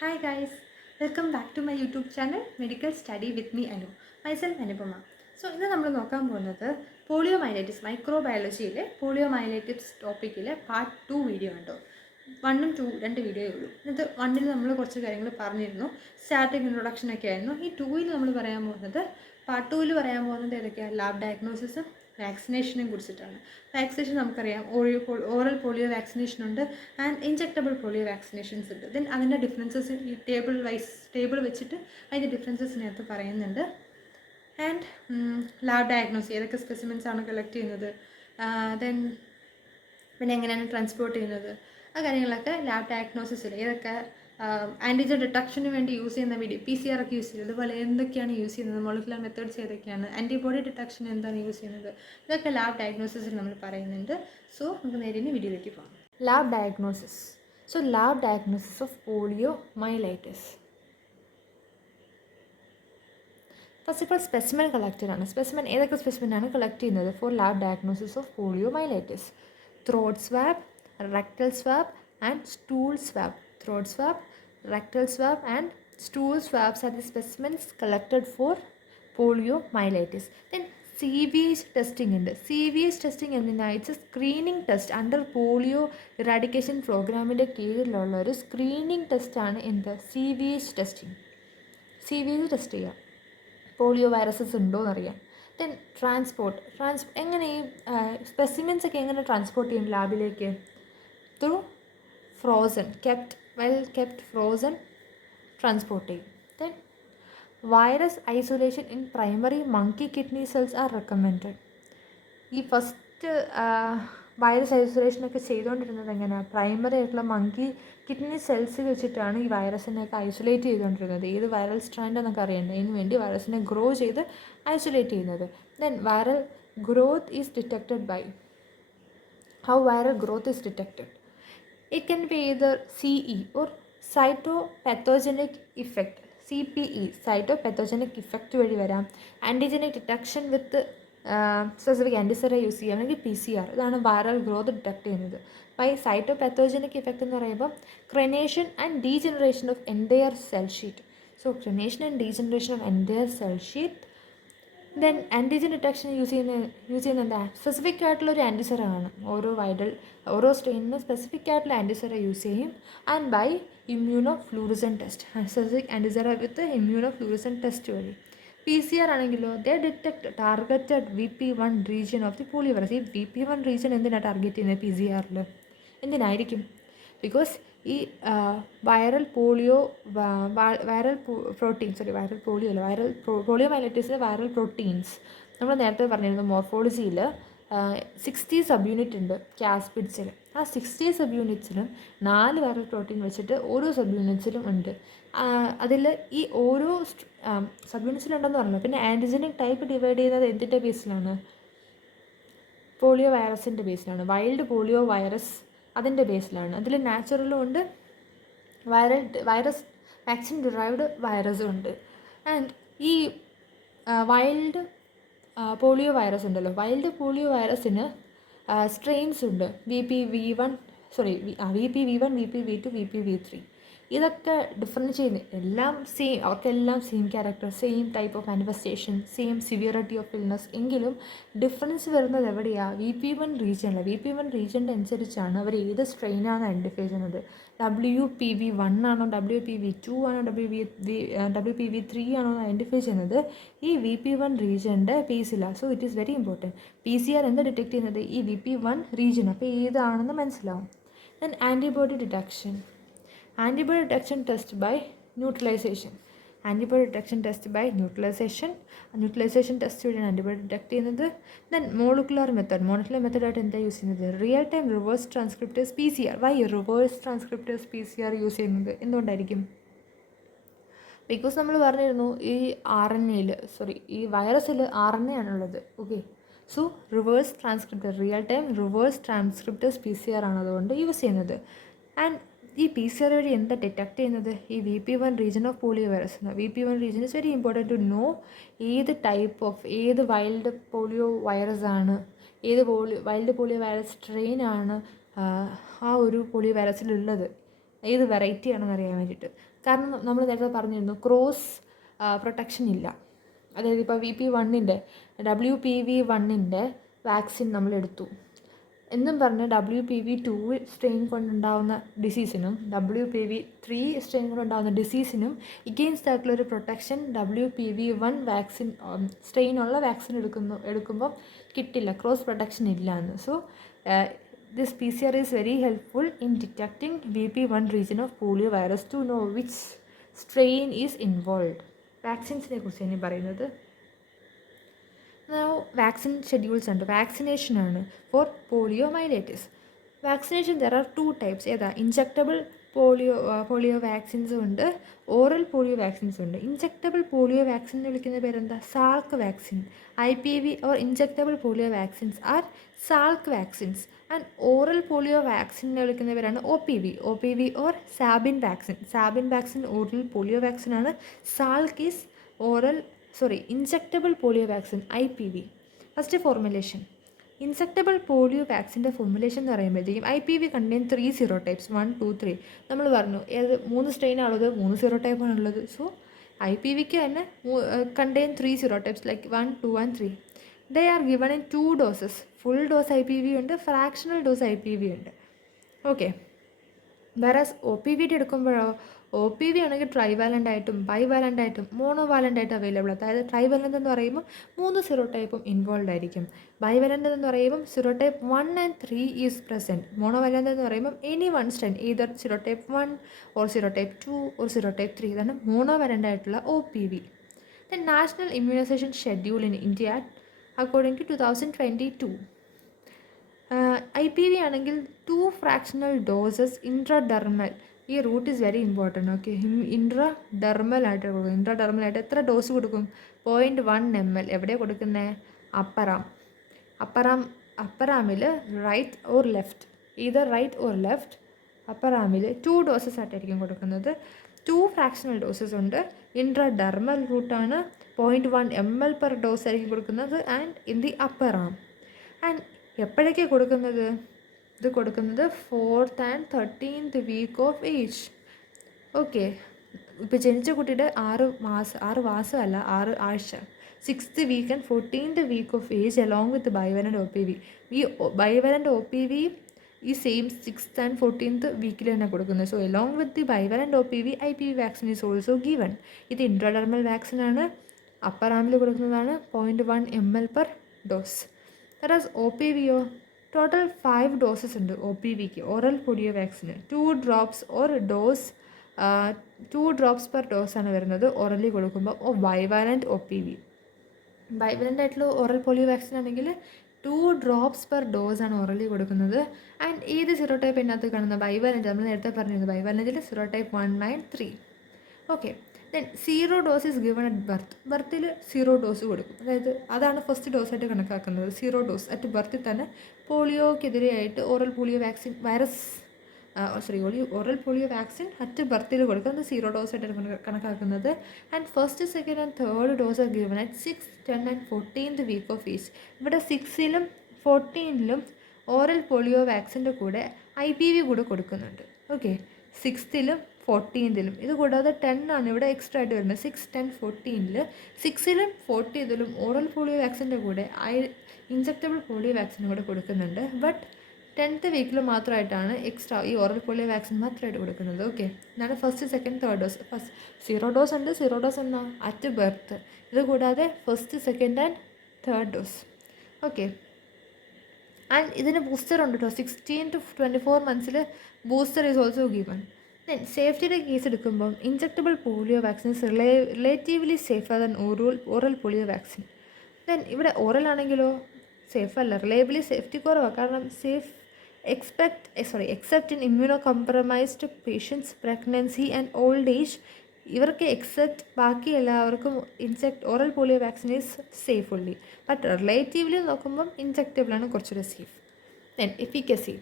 Hi guys, welcome back to my YouTube channel Medical Study with me Anu. Myself Anupama. So ഇന്ന് നമ്മൾ നോക്കാൻ പോകുന്നത് പോളിയോമൈലൈറ്റിസ് മൈക്രോബയോളജിയിലെ പോളിയോമൈലൈറ്റിസ് ടോപ്പിക്കിലെ part 2 video ഉണ്ടോ. 1ഉം 2 രണ്ട് വീഡിയോയേ ഉള്ളൂ. ഇന്നത്തെ 1ൽ നമ്മൾ കുറച്ച് കാര്യങ്ങൾ പറഞ്ഞിരുന്നു, സ്റ്റാർട്ടിങ് ഇൻട്രൊഡക്ഷൻ ഒക്കെ ആയിരുന്നു. ഈ 2ൽ നമ്മൾ പറയാൻ പോകുന്നത് പാർട്ട് 2ൽ പറയാൻ പോകുന്നത് ഏതൊക്കെയാണ്, ലാബ് ഡയഗ്നോസിസും വാക്സിനേഷനെ കുറിച്ചിട്ടാണ്. വാക്സിനേഷൻ നമുക്കറിയാം, ഓറൽ പോളിയോ വാക്സിനേഷൻ ഉണ്ട് ആൻഡ് ഇൻജെക്റ്റബിൾ പോളിയോ വാക്സിനേഷൻസ് ഉണ്ട്. ദെൻ അതിൻ്റെ ഡിഫറൻസസ് ഈ ടേബിൾ വെച്ചിട്ട് അതിൻ്റെ ഡിഫറൻസസിനകത്ത് പറയുന്നുണ്ട്. ആൻഡ് ലാബ് ഡയഗ്നോസ് ഏതൊക്കെ സ്പെസിമെൻസ് ആണ് കളക്ട് ചെയ്യുന്നത്, ദെൻ പിന്നെ എങ്ങനെയാണ് ട്രാൻസ്പോർട്ട് ചെയ്യുന്നത്, ആ കാര്യങ്ങളൊക്കെ ലാബ് ഡയഗ്നോസിസിൽ ഏതൊക്കെ ആൻറ്റിജൻ ഡിറ്റക്ഷന് വേണ്ടി യൂസ് ചെയ്യുന്ന PCR ഒക്കെ യൂസ് ചെയ്യുന്നത്, അതുപോലെ എന്തൊക്കെയാണ് യൂസ് ചെയ്യുന്നത്, മോളിക്കുലർ മെത്തേഡ്സ് ഏതൊക്കെയാണ്, ആൻറ്റിബോഡി ഡിറ്റക്ഷൻ എന്താണ് യൂസ് ചെയ്യുന്നത്, ഇതൊക്കെ ലാബ് ഡയഗ്നോസിസിൽ നമ്മൾ പറയുന്നുണ്ട്. സോ നമുക്ക് നേരെ വീഡിയോയിലേക്ക് പോകാം. Lab diagnosis. So lab diagnosis of poliomyelitis. First of all specimen കളക്റ്റഡാണ്. സ്പെസിമെൻ ഏതൊക്കെ സ്പെസിമെനാണ് കളക്ട് ചെയ്യുന്നത് for lab diagnosis of poliomyelitis? Throat swab, rectal swab and stool swab. Throat swab, rectal swab and stool swabs are the specimens collected for poliomyelitis. Then CVH testing ഉണ്ട്. CVH testing എന്തിനാ? It's A screening test under polio eradication പ്രോഗ്രാമിൻ്റെ കീഴിലുള്ള ഒരു screening ടെസ്റ്റാണ് എന്ത്? CVH testing. CVH test ചെയ്യാം polio viruses ഉണ്ടോ എന്നറിയാം. ദെൻ എങ്ങനെ ഈ സ്പെസിമെൻസ് ഒക്കെ എങ്ങനെ ട്രാൻസ്പോർട്ട് ചെയ്യും ലാബിലേക്ക്? Through frozen kept frozen transport ചെയ്യും. Then virus isolation in primary monkey kidney cells are recommended. ഈ ഫസ്റ്റ് വൈറസ് ഐസൊലേഷനൊക്കെ ചെയ്തുകൊണ്ടിരുന്നത് എങ്ങനെയാണ്? പ്രൈമറി ആയിട്ടുള്ള മങ്കി കിഡ്നി സെൽസ് വെച്ചിട്ടാണ് ഈ വൈറസിനെയൊക്കെ ഐസൊലേറ്റ് ചെയ്തുകൊണ്ടിരുന്നത്. ഏത് വൈറൽ സ്ട്രാൻഡ് എന്നൊക്കെ അറിയണ്ടേ, അതിന് വേണ്ടി വൈറസിനെ ഗ്രോ ചെയ്ത് ഐസൊലേറ്റ് ചെയ്യുന്നത്. Then viral growth is detected by how viral growth is detected. It can be either CE or cytopathogenic effect. CPE, cytopathogenic effect വഴി വരാം. Antigenic detection with specific antisera use ചെയ്യാം, അല്ലെങ്കിൽ PCR. ഇതാണ് viral growth detect ചെയ്യുന്നത്. By cytopathogenic effect എന്ന് പറയുമ്പോൾ crenation and degeneration of entire cell sheet. So crenation and degeneration of entire cell sheet. Then antigen detection use ചെയ്യുന്ന എന്താ? Specific ആയിട്ടുള്ളൊരു ആൻറ്റിസെറ ആണ്. ഓരോ സ്ട്രെയിനിനും സ്പെസിഫിക് ആയിട്ടുള്ള ആൻറ്റിസെറ യൂസ് ചെയ്യും. And by immunofluorescent test, specific antisera with immunofluorescent test വഴി. PCR ആണെങ്കിലോ they detect targeted VP1 region of the polio virus. ഈ VP1 റീജിയൻ എന്തിനാണ് ടാർഗറ്റ് ചെയ്യുന്നത് PCR-ൽ? എന്തിനായിരിക്കും? ബിക്കോസ് ഈ വൈറൽ പോളിയോമൈലൈറ്റിസിലെ വൈറൽ പ്രോട്ടീൻസ് നമ്മൾ നേരത്തെ പറഞ്ഞിരുന്നു മോർഫോളജിയിൽ 60 സബ് യൂണിറ്റ് ഉണ്ട് ക്യാസ്പിഡ്സിൽ. ആ 60 സബ് യൂണിറ്റ്സിലും 4 വൈറൽ പ്രോട്ടീൻ വെച്ചിട്ട് ഓരോ സബ് യൂണിറ്റ്സിലും ഉണ്ട്. അതിൽ ഈ ഓരോ സബ് യൂണിറ്റ്സിലുണ്ടെന്ന് പറഞ്ഞു. പിന്നെ ആൻറ്റിജനിക് ടൈപ്പ് ഡിവൈഡ് ചെയ്യുന്നത് എന്തിൻ്റെ ബേസിലാണ്? പോളിയോ വൈറസിൻ്റെ ബേസിലാണ്. വൈൽഡ് പോളിയോ വൈറസ് അതിൻ്റെ ബേസിലാണ്. അതിൽ നാച്ചുറലും ഉണ്ട്, വൈറസ് വാക്സിൻ ഡിറൈവ്ഡ് വൈറസും ഉണ്ട്. ആൻഡ് ഈ വൈൽഡ് പോളിയോ വൈറസ് ഉണ്ടല്ലോ, വൈൽഡ് പോളിയോ വൈറസിന് സ്ട്രെയിൻസ് ഉണ്ട്. VPV1, VPV2, VPV3. ഇതൊക്കെ ഡിഫറൻറ്റ് ചെയ്യുന്ന എല്ലാം സെയിം, അവർക്കെല്ലാം same character, same type of manifestation, same severity of illness. എങ്കിലും ഡിഫറൻസ് വരുന്നത് എവിടെയാണ്? VP1 റീജിയനിൽ. VP1 റീജിയൻ്റെ അനുസരിച്ചാണ് അവർ ഏത് സ്ട്രെയിനാണ് ഐഡൻറ്റിഫൈ ചെയ്യുന്നത്. WPV1 ആണോ, WPV2 ആണോ, WPV3 ആണോ എന്ന് ഐഡൻറ്റിഫൈ ചെയ്യുന്നത് ഈ VP1 റീജിയൻ്റെ ബേസിലാണ്. So it is very important. PCR എന്ത് ഡിറ്റക്ട് ചെയ്യുന്നത്? ഈ VP1 റീജിയൻ. അപ്പോൾ ഏതാണെന്ന് മനസ്സിലാവും. Then antibody detection. Antibody detection test by neutralization. Neutralization test വഴിയാണ് ആൻറ്റിബോഡി ഡിറ്റക്ട് ചെയ്യുന്നത്. ദെൻ മോളിക്കുലർ മെത്തേഡായിട്ട് എന്താ യൂസ് ചെയ്യുന്നത്? Real time reverse transcriptase PCR. Why reverse transcriptase PCR use ചെയ്യുന്നത്? എന്തുകൊണ്ടായിരിക്കും? ബിക്കോസ് നമ്മൾ പറഞ്ഞിരുന്നു ഈ ഈ വൈറസിൽ RNA ആണുള്ളത്. Okay, so real time reverse transcriptase PCR ആണ് അതുകൊണ്ട് യൂസ് ചെയ്യുന്നത്. ആൻഡ് ഈ PCR വഴി എന്താ ഡിറ്റക്ട് ചെയ്യുന്നത്? ഈ VP1 region of polio virus. VP1 region is very important to know ഏത് വൈൽഡ് പോളിയോ വൈറസ് ആണ്, വൈൽഡ് പോളിയോ വൈറസ് സ്ട്രെയിൻ ആണ് ആ ഒരു പോളിയോ വൈറസിലുള്ളത്, ഏത് വെറൈറ്റി ആണെന്ന് അറിയാൻ വേണ്ടിയിട്ട്. കാരണം നമ്മൾ നേരത്തെ പറഞ്ഞിരുന്നു ക്രോസ് പ്രൊട്ടക്ഷൻ ഇല്ല. അതായത് ഇപ്പോൾ WPV1-ൻ്റെ വാക്സിൻ നമ്മളെടുത്തു എന്നും പറഞ്ഞ് WPV2 സ്ട്രെയിൻ കൊണ്ടുണ്ടാകുന്ന ഡിസീസിനും WPV3 സ്ട്രെയിൻ കൊണ്ടുണ്ടാകുന്ന ഡിസീസിനും ഇഗെയിൻസ്റ്റ് ആയിട്ടുള്ളൊരു പ്രൊട്ടക്ഷൻ WPV1 വാക്സിൻ സ്ട്രെയിനുള്ള വാക്സിൻ എടുക്കുമ്പോൾ കിട്ടില്ല, ക്രോസ് പ്രൊട്ടക്ഷൻ ഇല്ല എന്ന്. So this PCR is very helpful in detecting VP1 region of polio virus to know which strain is involved. വാക്സിൻസിനെ കുറിച്ച് ഇനി പറയുന്നത് വാക്സിൻ ഷെഡ്യൂൾസ് ഉണ്ട്. വാക്സിനേഷൻ ആണ് for poliomyelitis. Vaccination there are 2 types. ഏതാ? ഇഞ്ചക്റ്റബിൾ പോളിയോ വാക്സിൻസും ഉണ്ട്, ഓറൽ പോളിയോ വാക്സിൻസും ഉണ്ട്. ഇഞ്ചക്റ്റബിൾ പോളിയോ വാക്സിൻ എന്ന് വിളിക്കുന്ന പേരെന്താ? Salk vaccine. IPV or injectable polio vaccines are Salk vaccines. And oral polio vaccine എന്ന് വിളിക്കുന്ന പേരാണ് OPV or Sabin vaccine. Sabin vaccine oral polio വാക്സിനാണ്. Salk is injectable polio vaccine IPV. First formulation. Injectable polio വാക്സിൻ്റെ formulation എന്ന് പറയുമ്പോഴത്തേക്കും IPV contain 3 സീറോടൈപ്സ് 1, 2, 3. നമ്മൾ പറഞ്ഞു 3 സ്ട്രെയിനാണുള്ളത്, 3 സീറോടൈപ്പാണുള്ളത്. So IPVക്ക് തന്നെ contain 3 serotypes like 1, 2 and 3. They are given in 2 doses. Full dose IPV ഉണ്ട്, fractional dose IPV ഉണ്ട്. ഓക്കെ. വേറെ OPV എടുക്കുമ്പോഴോ OPV ആണെങ്കിൽ ട്രൈവാലൻ്റ് ആയിട്ടും ബൈവാലൻ്റ് ആയിട്ടും മോണോവാലൻ്റ് ആയിട്ട് അവൈലബിൾ. അതായത് ട്രൈവാലൻ്റ് എന്ന് പറയുമ്പോൾ 3 സീറോടൈപ്പും ഇൻവോൾവ് ആയിരിക്കും. ബൈവാലൻ്റ് എന്ന് പറയുമ്പോൾ serotype 1 and 3 is present. Monovalent എന്ന് പറയുമ്പോൾ any one strain either serotype 1 or serotype 2 or serotype 3. ഇതാണ് മോണോവാലൻ്റ് ആയിട്ടുള്ള OPV. Then national immunization schedule in India according to 2022. IPV ആണെങ്കിൽ 2 ഫ്രാക്ഷണൽ ഡോസസ് ഇൻട്രാഡെർമൽ. ഈ route is very important. Okay, ഇൻട്രാഡെർമലായിട്ട് കൊടുക്കും. ഇൻട്രാഡെർമലായിട്ട് എത്ര ഡോസ് കൊടുക്കും? 0.1 ml. എവിടെയാണ് കൊടുക്കുന്നത്? അപ്പറാമിൽ right or left, right or left. അപ്പറാമിൽ 2 ഡോസസ് ആയിട്ടായിരിക്കും കൊടുക്കുന്നത്. 2 ഫ്രാക്ഷണൽ ഡോസസ് ഉണ്ട്. ഇൻട്രാഡെർമൽ റൂട്ടാണ്. 0.1 ml പെർ ഡോസ് ആയിരിക്കും കൊടുക്കുന്നത്. And in the upper arm. And എപ്പോഴൊക്കെയാണ് കൊടുക്കുന്നത്? ഇത് കൊടുക്കുന്നത് 4th and 13th week of age. Okay, ഇപ്പോൾ ജനിച്ച കുട്ടിയുടെ 6 മാസമല്ല 6 ആഴ്ച. 6th week and 14th week of age along with bivalent OPV. ഈ ബൈവാലൻ്റ് OPV ഈ സെയിം 6th and 14th വീക്കിൽ തന്നെ കൊടുക്കുന്നത്. So along with the bivalent OPV IPV vaccine is also given. ഇത് ഇൻട്രാഡെർമൽ വാക്സിനാണ്. അപ്പർ ആമിൽ കൊടുക്കുന്നതാണ്. 0.1 ml പെർ ഡോസ്. ദാറ്റ് OPVയോ ടോട്ടൽ 5 ഡോസസ് ഉണ്ട് OPVക്ക്, ഓറൽ പോളിയോ വാക്സിന്. 2 ഡ്രോപ്സ് പെർ ഡോസാണ് വരുന്നത് ഓറലി കൊടുക്കുമ്പോൾ. Bivalent OPV. ബൈവാലൻ്റ് ആയിട്ടുള്ള ഓറൽ പോളിയോ വാക്സിൻ ആണെങ്കിൽ 2 ഡ്രോപ്സ് പെർ ഡോസാണ് ഓറലി കൊടുക്കുന്നത്. ആൻഡ് ഏത് സീറോടൈപ്പ് ഇതിനകത്ത് കാണുന്ന? ബൈവാലൻ്റ്. നമ്മൾ നേരത്തെ പറഞ്ഞിരുന്നു ബൈവാലൻ്റിൽ serotype 1 and 3. Okay. Then 0 dose is given at birth. ബർത്തിൽ 0 ഡോസ് കൊടുക്കും. അതായത് അതാണ് ഫസ്റ്റ് ഡോസായിട്ട് കണക്കാക്കുന്നത്. 0 ഡോസ് അറ്റ് ബർത്തിൽ തന്നെ പോളിയോക്കെതിരെയായിട്ട് oral polio vaccine oral polio vaccine at ബർത്തിൽ കൊടുക്കും. അത് 0 ഡോസായിട്ടാണ് കണക്കാക്കുന്നത്. And first, second and third dose are given at 6th, 10th and 14th week of age. ഇവിടെ 6ലും 14ലും ഓറൽ പോളിയോ വാക്സിൻ്റെ കൂടെ IPV കൂടെ കൊടുക്കുന്നുണ്ട്. ഓക്കെ, 6ലും 14ലും. ഇത് കൂടാതെ 10 ആണ് ഇവിടെ എക്സ്ട്രാ ആയിട്ട് വരുന്നത്. 6, 10, 14ൽ 6ലും 14ലും ഓറൽ പോളിയോ വാക്സിൻ്റെ കൂടെ ഇഞ്ചക്റ്റബിൾ പോളിയോ വാക്സിനും കൂടെ കൊടുക്കുന്നുണ്ട്. ബട്ട് 10th വീക്കിൽ മാത്രമായിട്ടാണ് എക്സ്ട്രാ ഈ ഓറൽ പോളിയോ വാക്സിൻ മാത്രമായിട്ട് കൊടുക്കുന്നത്. ഓക്കെ, ഇതാണ് first, second, third dose. 0 dose ഉണ്ട്. 0 ഡോസ് എന്നാ അറ്റ് ബർത്ത്. ഇത് കൂടാതെ first, second and third dose. Okay, and ഇതിന് ബൂസ്റ്റർ ഉണ്ട് കേട്ടോ. 16 to 24 months booster is also given. Then സേഫ്റ്റിയുടെ കേസ് എടുക്കുമ്പം injectable polio vaccine is relatively safer than oral polio vaccine. Then ഇവിടെ ഓറൽ ആണെങ്കിലോ സേഫ് അല്ല, റിലയബിളി സേഫ്റ്റി കുറവാണ്. കാരണം except in immunocompromised patients, pregnancy and old age, ഇവർക്ക് except ബാക്കി എല്ലാവർക്കും oral polio vaccine is safe ഉള്ളി. ബട്ട് റിലേറ്റീവ്ലി നോക്കുമ്പം ഇഞ്ചക്റ്റബിളാണ് കുറച്ചുകൂടെ safe. Then efficacy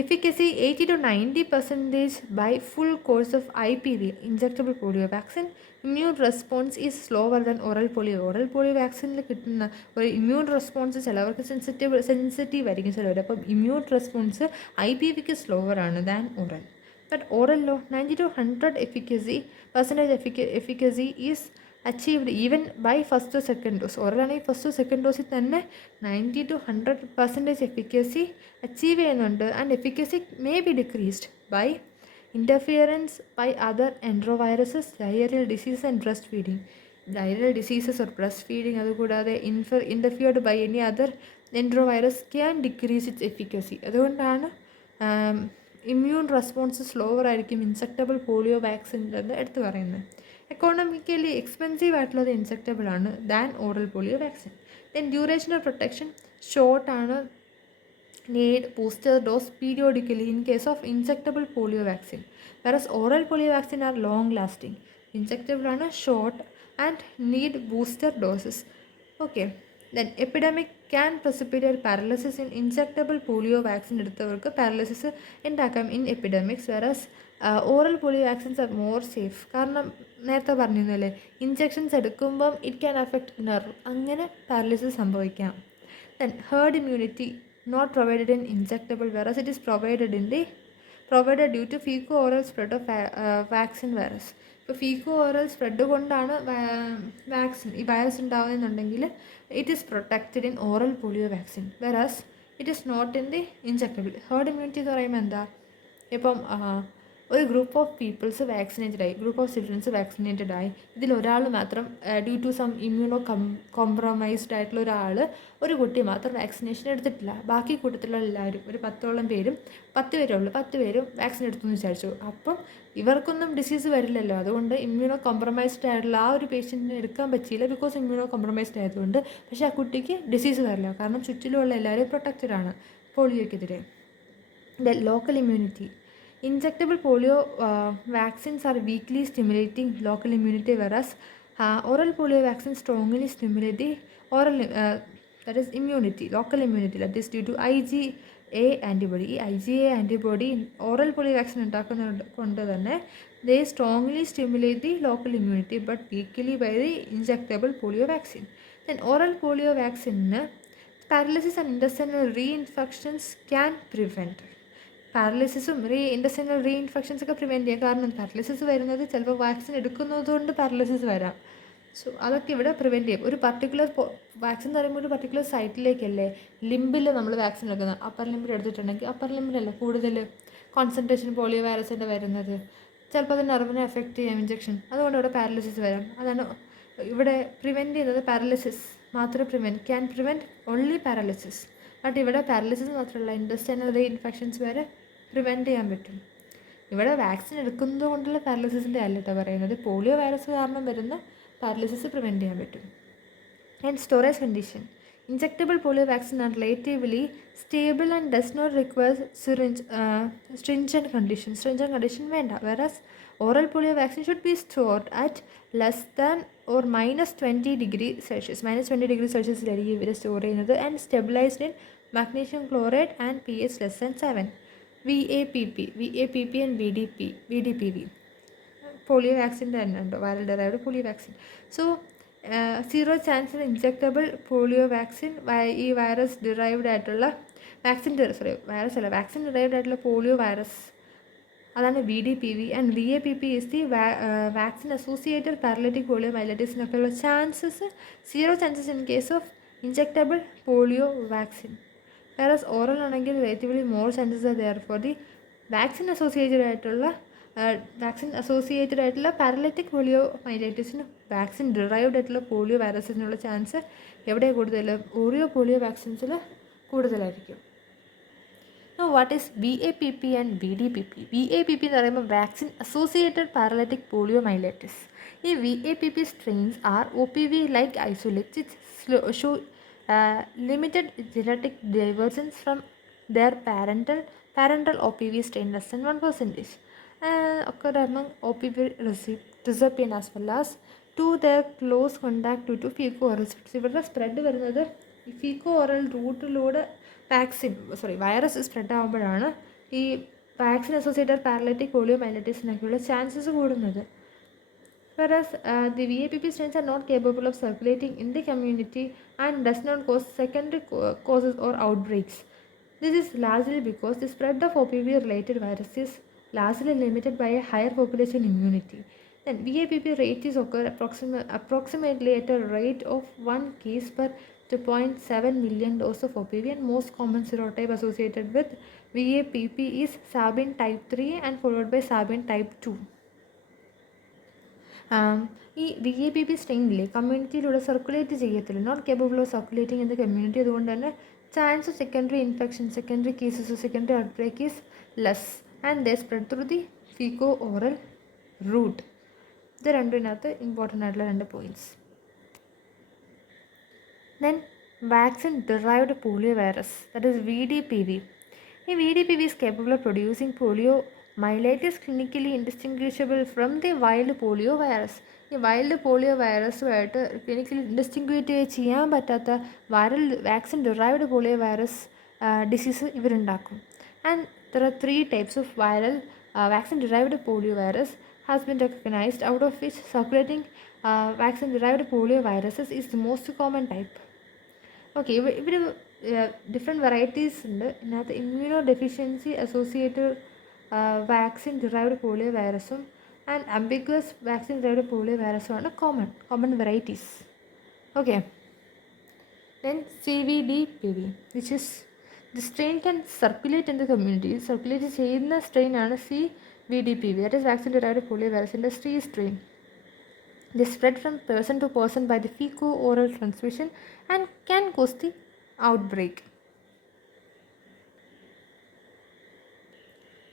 80 to 90% by full course of IPV, injectable polio vaccine. Immune response is slower than oral polio. Oral polio വാക്സിനിൽ കിട്ടുന്ന ഒരു immune response ചിലവർക്ക് sensitive ആയിരിക്കും ചിലവർ. അപ്പം ഇമ്മ്യൂൺ റെസ്പോൺസ് IPVക്ക് സ്ലോവർ ആണ് than oral. But oral law 90 to 100 efficacy is achieved even by first or second dose. Oral ആണെങ്കിൽ ഫസ്റ്റ് സെക്കൻഡ് ഡോസിൽ തന്നെ 90 to 100% efficacy അച്ചീവ് ചെയ്യുന്നുണ്ട്. And efficacy may be decreased by interference by other enteroviruses, diarrheal disease and breastfeeding. Diarrheal diseases or breastfeeding അതുകൂടാതെ interfered by any other enterovirus can decrease its efficacy. അതുകൊണ്ടാണ് immune response slower ആയിരിക്കും ഇൻസെക്റ്റബിൾ polio വാക്സിൻ്റെ എടുത്ത് പറയുന്നത്. Economically expensive ആയിട്ടുള്ളത് injectable ആണ് than oral polio vaccine. Then duration of protection ഷോർട്ടാണ്. Need booster dose periodically in case of injectable polio vaccine, whereas oral polio vaccine are long lasting. Injectable are short and need booster doses. Okay, then epidemic can precipitate paralysis in injectable polio vaccine എടുത്തവർക്ക് paralysis ഉണ്ടാക്കാം in epidemics, whereas oral polio vaccines are more safe. കാരണം നേരത്തെ പറഞ്ഞിരുന്നല്ലേ injections എടുക്കുമ്പം it can affect nerve, അങ്ങനെ paralysis സംഭവിക്കാം. Then herd immunity not provided in injectable, whereas it is provided due to fecal-oral spread of vaccine virus. ഇപ്പോൾ fecal-oral spread കൊണ്ടാണ് vaccine ഈ virus ഉണ്ടാകുന്നുണ്ടെങ്കിൽ it is protected in oral polio vaccine, whereas it is not in the injectable. Herd immunity എന്ന് പറയുമ്പോൾ എന്താ, ഇപ്പം ഒരു group of peoples vaccinated ആയി, ഗ്രൂപ്പ് ഓഫ് സിറ്റിസൻസ് വാക്സിനേറ്റഡ് ആയി, ഇതിലൊരാൾ മാത്രം due to some immunocompromised ആയിട്ടുള്ള ഒരു കുട്ടി മാത്രം വാക്സിനേഷൻ എടുത്തിട്ടില്ല. ബാക്കി കൂട്ടത്തിലുള്ള എല്ലാവരും ഒരു 10ഓളം പേരും 10 പേരും വാക്സിൻ എടുത്തു എന്ന് വിചാരിച്ചു. അപ്പം ഇവർക്കൊന്നും ഡിസീസ് വരില്ലല്ലോ. അതുകൊണ്ട് ഇമ്മ്യൂണോ കോംപ്രമൈസ്ഡ് ആയിട്ടുള്ള ആ ഒരു പേഷ്യൻറ്റിനെ എടുക്കാൻ പറ്റിയില്ല, ബിക്കോസ് ഇമ്മ്യൂണോ കോംപ്രമൈസ്ഡ് ആയതുകൊണ്ട്. പക്ഷേ ആ കുട്ടിക്ക് ഡിസീസ് വരില്ല, കാരണം ചുറ്റിലുമുള്ള എല്ലാവരും പ്രൊട്ടക്റ്റഡ് ആണ് പോളിയോക്കെതിരെ. Local immunity. Injectable polio vaccines are weakly stimulating local immunity, whereas oral polio vaccines strongly stimulate the that is immunity, local immunity, that is due to IgA antibody. ഈ IgA antibody oral polio vaccine ഉണ്ടാക്കുന്നത് കൊണ്ട് തന്നെ they strongly stimulate the local immunity but weakly by the injectable polio vaccine. Then oral polio vaccine paralysis and intestinal reinfections can prevent. പാരലിസിസും ഇൻറ്റെസ്റ്റിനൽ റീഇൻഫെക്ഷൻസ് ഒക്കെ prevent ചെയ്യാം. കാരണം paralysis വരുന്നത് ചിലപ്പോൾ vaccine എടുക്കുന്നതുകൊണ്ട് paralysis വരാം. So അതൊക്കെ ഇവിടെ പ്രിവെൻറ്റ് ചെയ്യും. ഒരു പർട്ടിക്കുലർ വാക്സിൻ എന്ന് പറയുമ്പോൾ ഒരു പർട്ടിക്കുലർ സൈറ്റിലേക്കല്ലേ, ലിംബിൽ നമ്മൾ വാക്സിൻ എടുക്കുന്നത്. അപ്പർ ലിംബിൽ എടുത്തിട്ടുണ്ടെങ്കിൽ അപ്പർ ലിംബിലല്ല കൂടുതൽ കോൺസെൻട്രേഷൻ പോളിയോ വൈറസിൻ്റെ വരുന്നത്. ചിലപ്പോൾ അത് നെർവിനെ എഫക്റ്റ് ചെയ്യാം ഇഞ്ചക്ഷൻ, അതുകൊണ്ട് ഇവിടെ പാരലിസിസ് വരാം. അതാണ് ഇവിടെ പ്രിവെൻറ്റ് ചെയ്യുന്നത്. പാരലിസിസ് മാത്രമേ can prevent only paralysis. But ഇവിടെ പാരലിസിസ് മാത്രമല്ല, ഇൻറ്റെസ്റ്റിനൽ റീഇൻഫെക്ഷൻസ് വരെ പ്രിവെൻറ്റ് ചെയ്യാൻ പറ്റും. ഇവിടെ വാക്സിൻ എടുക്കുന്നത് കൊണ്ടുള്ള പാരലിസിസിൻ്റെ അല്ല കേട്ടോ പറയുന്നത്, പോളിയോ വൈറസ് കാരണം വരുന്ന പാരലിസിസ് പ്രിവെൻറ്റ് ചെയ്യാൻ പറ്റും. And storage condition. Injectable polio vaccine are relatively stable and does not require stringent condition വേണ്ട. Whereas oral polio vaccine should be stored at less than or -20 degree Celsius. -20 degree Celsiusലായിരിക്കും ഇവർ store ചെയ്യുന്നത്. And stabilized in magnesium chloride and pH less than 7. VAPP and VDPV പോളിയോ വാക്സിൻ്റെ തന്നെ ഉണ്ടോ, viral derived polio vaccine. So 0 chance injectable polio vaccine ഈ virus derived ആയിട്ടുള്ള vaccine derived ആയിട്ടുള്ള പോളിയോ വൈറസ്, അതാണ് VDPV. And VAPP is the vaccine associated paralytic പോളിയോമൈലൈറ്റിസിനൊക്കെയുള്ള chances 0 chances in case of injectable polio vaccine. Whereas oral ആണെങ്കിൽ relatively more chances are there for the vaccine associated ആയിട്ടുള്ള paralytic polio മൈലൈറ്റിസിനും vaccine derived ആയിട്ടുള്ള polio വൈറസിനുള്ള chance എവിടെ കൂടുതൽ, Oreo polio വാക്സിൻസിൽ കൂടുതലായിരിക്കും. What is VAPP and VDPP? VAPP എന്ന് പറയുമ്പോൾ വാക്സിൻ അസോസിയേറ്റഡ് പാരലൈറ്റിക് പോളിയോമൈലൈറ്റിസ്. ഈ VAPP strains are OPV like isolates show limited genetic divergence from their parental OPV strain less than 1%. Occur among OPV recipient as well as to their close contact due to fecal-oral spread. ഇവരുടെ spread വരുന്നത് ഈ fecal-oral റൂട്ടിലൂടെ virus spread ആകുമ്പോഴാണ് ഈ vaccine associated paralytic പോളിയോമൈലൈറ്റിസിനൊക്കെയുള്ള chances കൂടുന്നത്. Whereas the VAPP strains are not capable of circulating in the community and does not cause secondary causes or outbreaks. This is largely because the spread of OPV related viruses largely limited by a higher population immunity. Then VAPP rate is occur approximately at a rate of 1 case per 2.7 million dose of OPV, and most common serotype associated with VAPP is Sabin type 3 and followed by Sabin type 2. ഈ VAPP സ്ട്രെയിനിൽ കമ്മ്യൂണിറ്റിയിലൂടെ circulate ചെയ്യത്തില്ല, not capable of circulating in the community. അതുകൊണ്ട് തന്നെ chance of secondary infection, secondary cases, secondary outbreak is less and they spread through the faeco oral route. ഇത് രണ്ടിനകത്ത് important ആയിട്ടുള്ള 2 points. Then vaccine derived polio virus, that is VDPV. ഈ VDPV is capable of producing poliomyelitis clinically indistinguishable from the wild polio virus. ഈ wild polio വൈറസുമായിട്ട് clinically distinguish ചെയ്യാൻ പറ്റാത്ത viral vaccine derived polio virus disease ഇവരുണ്ടാക്കും. And there are 3 types of viral vaccine derived polio virus has been recognized, out of which circulating vaccine derived polio viruses is the most common type. Okay, ഇവർ different varieties ഉണ്ട്. ഇതിനകത്ത് immunodeficiency associated vaccine derived polio വൈറസും and ambiguous vaccine derived polio വൈറസുമാണ് common varieties. Okay, then CVDPV, which is the strain can circulate in the community. Circulate ചെയ്യുന്ന സ്ട്രെയിനാണ് CVDPV, that is vaccine derived polio വൈറസിൻ്റെ C strain. They spread from person to person by the fecal-oral transmission and can cause the outbreak.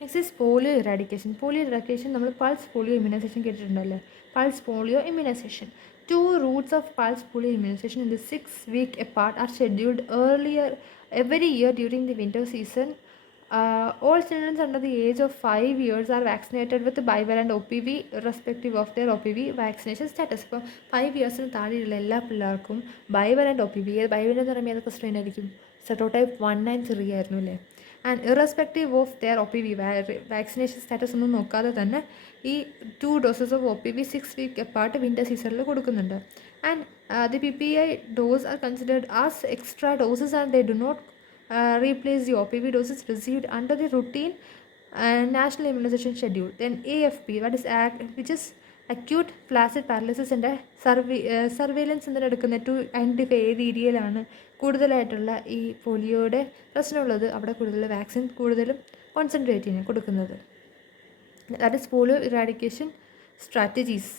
Next is polio eradication. Polio eradication നമ്മൾ pulse polio immunisation കേട്ടിട്ടുണ്ടല്ലേ. Pulse polio immunisation. 2 routes of pulse polio immunization in the 6 week apart are scheduled every year during the winter season. All children under the age of 5 years are vaccinated with bivalent OPV irrespective of their OPV vaccination status. ഇപ്പോൾ 5 yearsന് താഴെയുള്ള എല്ലാ പിള്ളേർക്കും ബൈവലൻ്റ് OPV, ബൈവലൻ്റ് എന്ന് പറയുമ്പോൾ ഏതൊക്കെ strain ആയിരിക്കും? സെറോടൈപ്പ് 1 and 3 ആയിരുന്നു അല്ലേ. And irrespective of their OPV vaccination status ഒന്നും നോക്കാതെ തന്നെ ഈ 2 doses of OPV 6 week apart winter സീസണിൽ കൊടുക്കുന്നുണ്ട്. And the PPI dose are considered as extra doses and they do not replace the OPV doses received under the routine national immunization schedule. Then AFP, which is acute flaccid paralysis and surveillance എന്തിനാണ് എടുക്കുന്നത്? To identify ഏത് ഏരിയയിലാണ് കൂടുതലായിട്ടുള്ള ഈ പോളിയോയുടെ പ്രശ്നമുള്ളത്, അവിടെ കൂടുതൽ vaccine കൂടുതലും concentrate ചെയ്യാൻ കൊടുക്കുന്നത്. That is polio eradication strategies.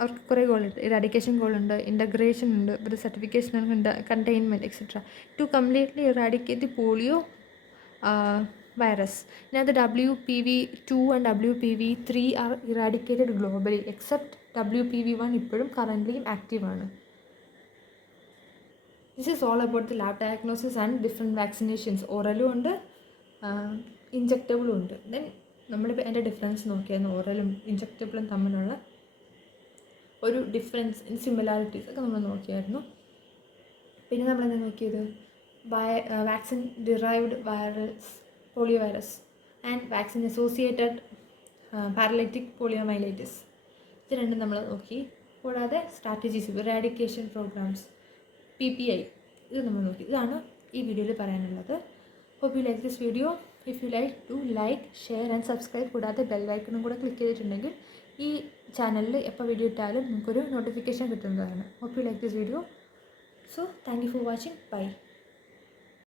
അവർക്ക് കുറേ ഗോളുണ്ട്. ഇറാഡിക്കേഷൻ ഗോളുണ്ട്, ഇൻ്റഗ്രേഷൻ ഉണ്ട്, ഒരു സർട്ടിഫിക്കേഷൻ ഉണ്ട്, containment etcetera. To completely eradicate the polio virus. Now the WPV2 and WPV3 are eradicated globally except WPV1 ഇപ്പോഴും currently active ആണ്. This is all about the lab diagnosis and different vaccinations. ഓറലും ഉണ്ട്, ഇഞ്ചക്റ്റബിളും ഉണ്ട്. Then നമ്മളിപ്പോൾ എൻ്റെ difference നോക്കിയായിരുന്നു ഓറലും ഇഞ്ചക്റ്റബിളും തമ്മിലുള്ള ഒരു difference similarities ഒക്കെ നമ്മൾ നോക്കിയായിരുന്നു. പിന്നെ നമ്മളെന്താ നോക്കിയത്? Vaccine derived polio virus and vaccine associated paralytic poliomyelitis. ഇത് രണ്ടും നമ്മൾ നോക്കി. കൂടാതെ സ്ട്രാറ്റജീസ്, ഇറാഡിക്കേഷൻ പ്രോഗ്രാംസ്, PPI, ഇത് നമ്മൾ നോക്കി. ഇതാണ് ഈ വീഡിയോയിൽ പറയാനുള്ളത്. Hope you like this video. If you like to like, share and subscribe. കൂടാതെ ബെല്ലൈക്കണും കൂടെ ക്ലിക്ക് ചെയ്തിട്ടുണ്ടെങ്കിൽ ഈ ചാനലിൽ എപ്പോൾ വീഡിയോ ഇട്ടാലും നിങ്ങൾക്കൊരു നോട്ടിഫിക്കേഷൻ കിട്ടുന്നതാണ്. Hope you like this video. So thank you for watching. By.